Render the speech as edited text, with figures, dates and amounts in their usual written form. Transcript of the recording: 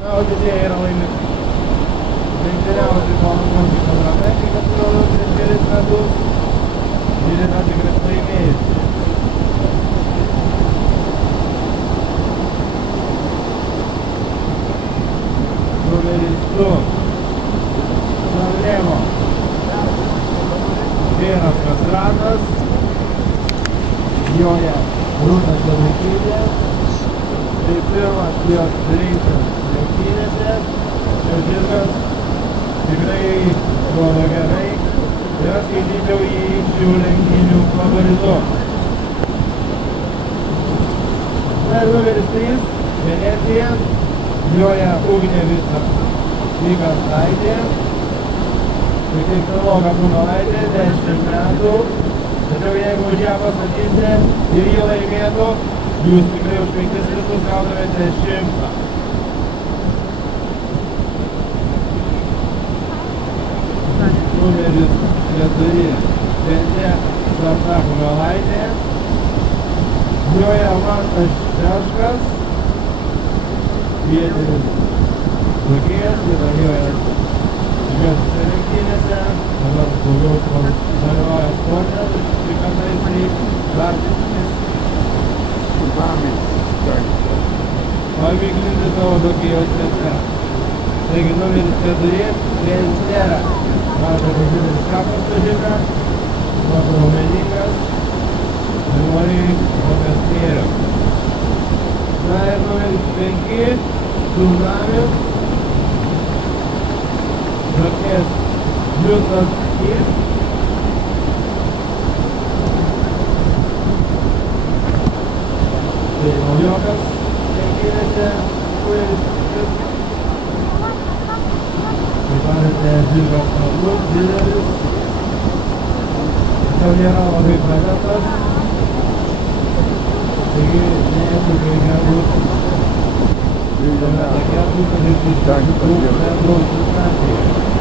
Didieji yra laimėti. Lenktyniausiai ponas Mončius Abramekai, kad atrodo prieš kelis metus ir yra tikrai laimėjusi. Numeris 2 Sanremo Vienas ratas joje Rūta Šiuolaikinė. Tai pirmas jos reisas lenktynėse. Šis žirgas tikrai rodo gerai ir aš skaityčiau jį šių lenktynių favoritu. Na ir numeris 3 Venecija. Joje Ugnė Vikartaitė. Tai kaip Saloka Kunovaitė, 10 metų. Tačiau jeigu už ją pasakysite ir jį laimėtų, jūs tikrai už 5 litus gaudavėte 100. Numeris 4 Šventė Sarta Kumelaitė. Joje Martas Šeškas. Vietinis žokėjas yra joje žvėsose lenktynėse. Dabar daugiau dalyvauja sporte, tai kartais tai vertintis. Pamiklinti savo žokėjos centre. Taigi numeris 4 Venstera. Mažas žodžinis kapas pažymė, labai raumeningas, noriai kokias mėrio. Na ir numeris 5 Tsunamis. Žokės Liutas Ir. Tai naujokas lenktynėse, kuris kaip matėte, žirgas smagus, didelis. Tačiau nėra labai pradėtas. Taigi, neėtų galbūt tokia būtų 2 metrų distancija.